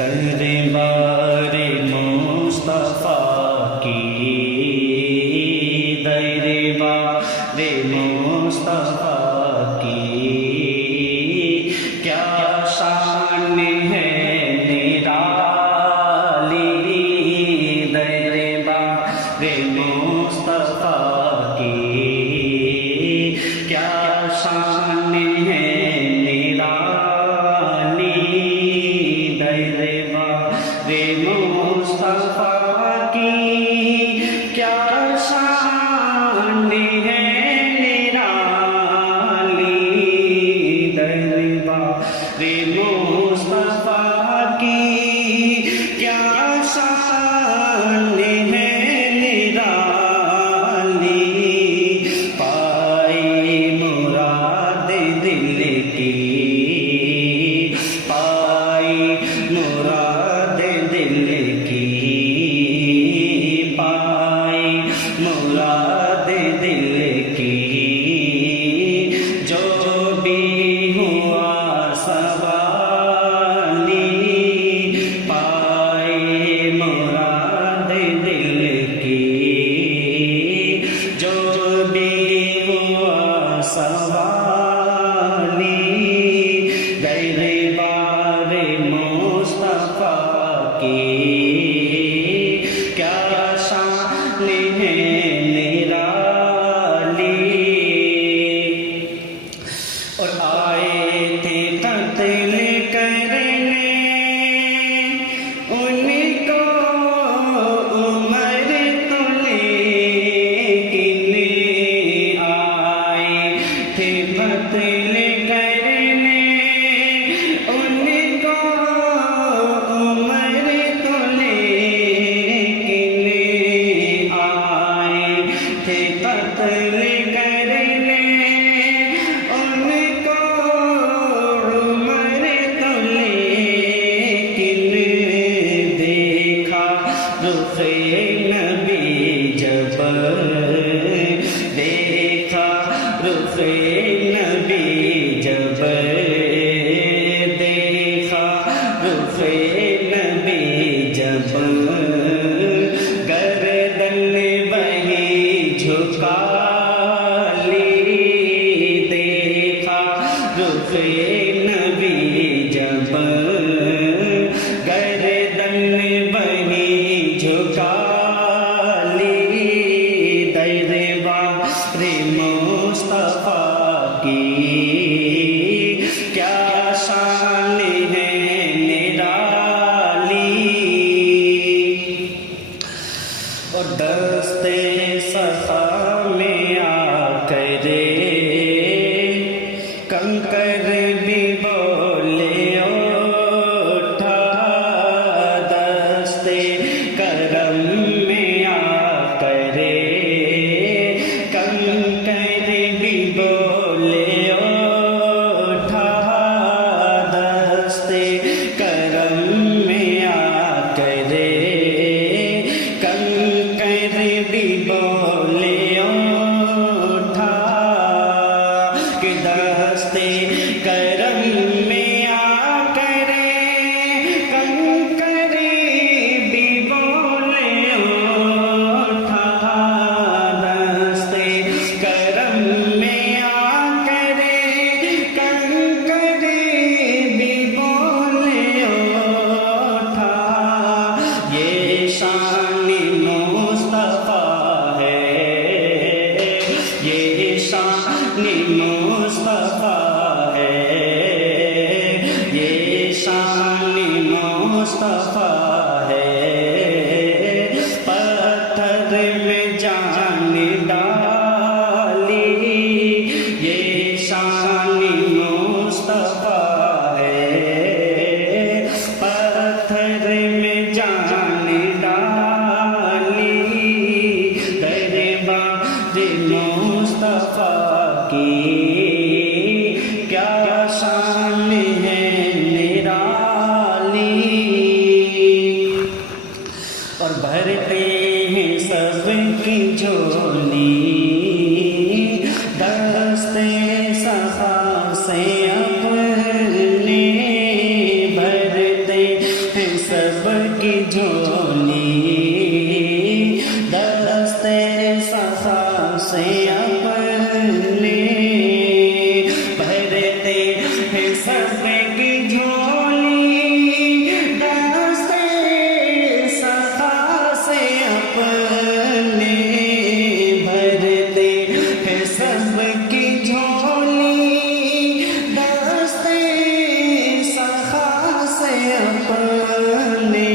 दरबारे मुस्तफा की दरबारे मुस्तफा की क्या शान है निराली। दरबारे मुस्तफा की क्या शान है निराली। दरबारे मुस्तफा की क्या शान है निराली। दरबारे मुस्तफा की क्या शान है निराली। पाई मुराद दिल की, पाई मुराद दिल की, पाई मुराद दिल की। जो भी हुआ सवाली, पाई मुराद दिल की। जो भी हुआ सवाली। दरबारे मुस्तफा की क्या शान है निराली। और आए थे कत्ल करने उनको उमर तो लेकिन आए थे कत्ल करने उनको उमर तो लेकिन आए थे कत्ल करने उनको उमर तो लेकिन। देखा रुखे नबी जब, देखा रुखे नबी जब, देखा रुखे नबी जब, गर्दन वही झुका ली। देखा रुखे नबी जब, गर्दन वही झुका ली। दरबारे मुस्तफा की क्या शान है निराली। और दस्ते सफा में आकर कंकर भी बोले उठा। दस्ते करम में आकर कंकर भी बोले उठा। दस्ते करम में आकर कंकर भी बोले उठा। कि दस्ते करम में आकर कंकर भी बोले उठा। दस्ते करम में आकर कंकर भी बोले उठा। ये शान मुस्तफा है, ये शान मुस्तफा है, ये शान मुस्तफा है। पत्थर में जान डाली, ये शान मुस्तफा है। पत्थर में जान डाली। दरबारे मुस्तफा की क्या शान है निराली। और भरते हैं सबकी झोली दस्ते सफा से अपने। भरते हैं सबकी झोली, दस्ते सखा से अपने भरते हैं सबकी झोली, दस्ते सखा से अपने भरते हैं सबकी झोली, दस्ते सखा से अपने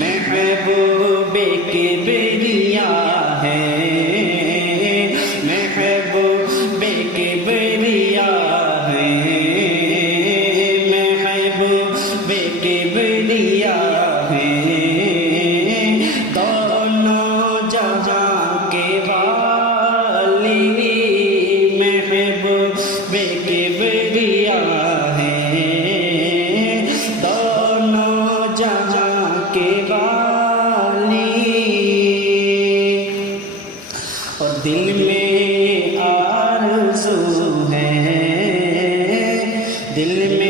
महबूबे के बेरिया है, महबूबे के बेरिया है, महबूबे के बेरिया है, दोनों जहां के वाली, महबूबे के बेरिया है, दोनों जहां के वाली। और दिल में आरज़ू है, दिल में